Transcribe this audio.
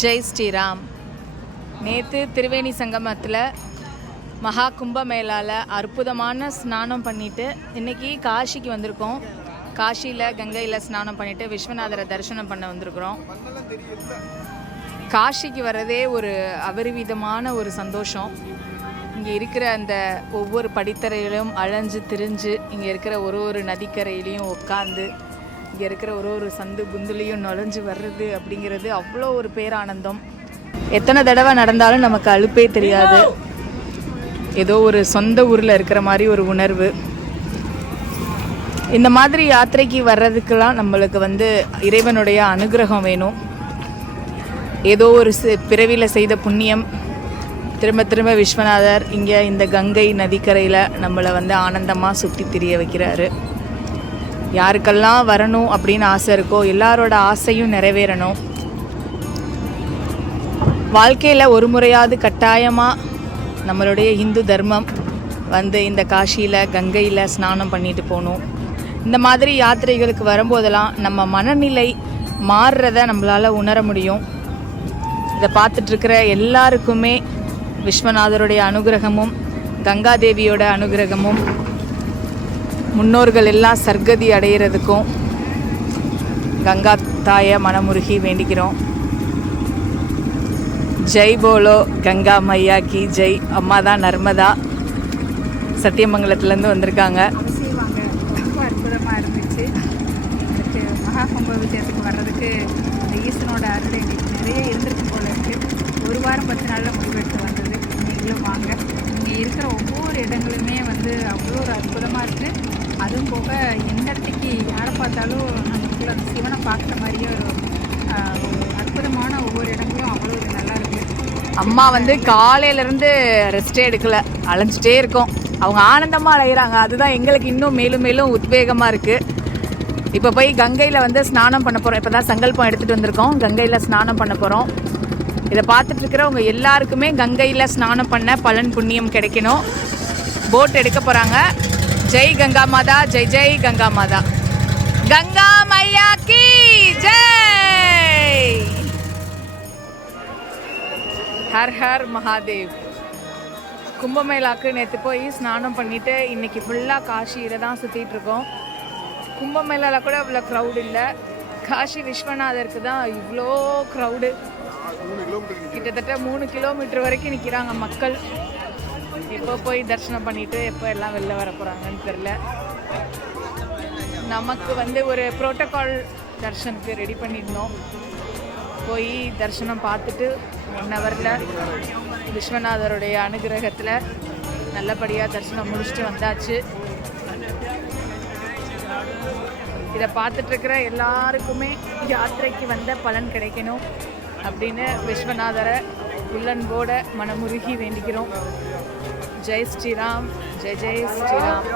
ஜெய் ஸ்ரீராம். நேற்று திரிவேணி சங்கமத்தில் மகா கும்பமேளாவில் அற்புதமான ஸ்நானம் பண்ணிவிட்டு இன்றைக்கி காஷிக்கு வந்திருக்கோம். காஷியில் கங்கையில் ஸ்நானம் பண்ணிவிட்டு விஸ்வநாதரை தரிசனம் பண்ண வந்திருக்கிறோம். காஷிக்கு வர்றதே ஒரு அபரிவிதமான ஒரு சந்தோஷம். இங்கே இருக்கிற அந்த ஒவ்வொரு படித்தரையிலும் அலைஞ்சு திரிஞ்சு இங்கே இருக்கிற ஒரு நதிக்கரையிலையும் உட்காந்து இங்கே இருக்கிற ஒரு சந்து குந்துலையும் நுழைஞ்சு வர்றது அப்படிங்கிறது அவ்வளோ ஒரு பேரானந்தம். எத்தனை தடவை நடந்தாலும் நமக்கு அலுப்பே தெரியாது. ஏதோ ஒரு சொந்த ஊரில் இருக்கிற மாதிரி ஒரு உணர்வு. இந்த மாதிரி யாத்திரைக்கு வர்றதுக்கெல்லாம் நம்மளுக்கு இறைவனுடைய அனுகிரகம் வேணும். ஏதோ ஒரு பிறவியில் செய்த புண்ணியம் திரும்ப திரும்ப விஸ்வநாதர் இங்கே இந்த கங்கை நதிக்கரையில் நம்மளை ஆனந்தமாக சுற்றி திரிய வைக்கிறாரு. யாருக்கெல்லாம் வரணும் அப்படின்னு ஆசை இருக்கோ எல்லாரோட ஆசையும் நிறைவேறணும். வாழ்க்கையில் ஒரு முறையாவது கட்டாயமாக நம்மளுடைய இந்து தர்மம் இந்த காஷியில் கங்கையில் ஸ்நானம் பண்ணிட்டு போகணும். இந்த மாதிரி யாத்திரைகளுக்கு வரும்போதெல்லாம் நம்ம மனநிலை மாறுறத நம்மளால் உணர முடியும். இதை பார்த்துட்ருக்கிற எல்லாருக்குமே விஸ்வநாதருடைய அனுகிரகமும் கங்காதேவியோட அனுகிரகமும் முன்னோர்கள் எல்லாம் சர்க்கதி அடைகிறதுக்கும் கங்கா தாயை மனமுருகி வேண்டிக்கிறோம். ஜெய் போலோ கங்கா மையா கி ஜெய். அம்மா தான் நர்மதா சத்தியமங்கலத்துலேருந்து வந்திருக்காங்க. ரொம்ப அற்புதமாக இருந்துச்சு. எனக்கு மகா கும்பாபிஷேகத்துக்கு வர்றதுக்கு இந்த ஈசனோட அருள் எங்களுக்கு நிறைய இருந்திருக்கு போல இருக்குது. ஒரு வாரம் 10 நாளில் முடிவெடுத்து வந்தது. நீங்களும் வாங்க. இங்கே இருக்கிற ஒவ்வொரு இடங்களுமே அவ்வளோ ஒரு அற்புதமாக இருக்குது. அதுவும் போக எந்த இடத்துக்கு யாரை பார்த்தாலும் நமக்குள்ள அந்த சிவனை பார்க்குற மாதிரியே ஒரு அற்புதமான ஒவ்வொரு இடங்களும் அவ்வளோ ஒரு நல்லா இருக்குது. அம்மா காலையிலேருந்து ரெஸ்டே எடுக்கலை, அலைஞ்சிட்டே இருக்கோம். அவங்க ஆனந்தமாக அலைகிறாங்க. அதுதான் எங்களுக்கு இன்னும் மேலும் மேலும் உத்வேகமாக இருக்குது. இப்போ போய் கங்கையில் ஸ்நானம் பண்ண போகிறோம். இப்போ தான் சங்கல்பம் எடுத்துகிட்டு வந்திருக்கோம். கங்கையில் ஸ்நானம் பண்ண போகிறோம். இதை பார்த்துட்ருக்கிறவங்க எல்லாருக்குமே கங்கையில் ஸ்நானம் பண்ண பலன் புண்ணியம் கிடைக்கணும். போட் எடுக்க போகிறாங்க. ஜெய் கங்கா மாதா, ஜெய் ஜெய் கங்கா மாதா. கங்கா மையா கி ஜெய். ஹர் ஹர் மகாதேவ். கும்பமேளாக்கு நேற்று போய் ஸ்நானம் பண்ணிவிட்டு இன்றைக்கி ஃபுல்லாக காஷியில் தான் சுற்றிட்டு இருக்கோம். கும்பமேளாவில் கூட இவ்வளோ க்ரௌடு இல்லை. காஷி விஸ்வநாதருக்கு தான் இவ்வளோ க்ரௌடு. கிட்டத்தட்ட 3 கிலோமீட்டர் வரைக்கும் நிற்கிறாங்க மக்கள். எப்போ போய் தரிசனம் பண்ணிவிட்டு எப்போ எல்லாம் வெளில வர போகிறாங்கன்னு தெரில. நமக்கு ஒரு ப்ரோட்டோகால் தரிசனத்துக்கு ரெடி பண்ணியிருந்தோம். போய் தரிசனம் பார்த்துட்டு 1 ஹவரில் விஸ்வநாதருடைய அனுகிரகத்தில் நல்லபடியாக தரிசனம் முடிச்சுட்டு வந்தாச்சு. இதை பார்த்துட்ருக்கிற எல்லாருக்குமே யாத்திரைக்கு வந்த பலன் கிடைக்கணும் அப்படின்னு விஸ்வநாதரை உள்ளன்போட மனமுருகி வேண்டிக்கிறோம். ஜெய் ஸ்ரீராம், ஜெய் ஜெய் ஸ்ரீராம்.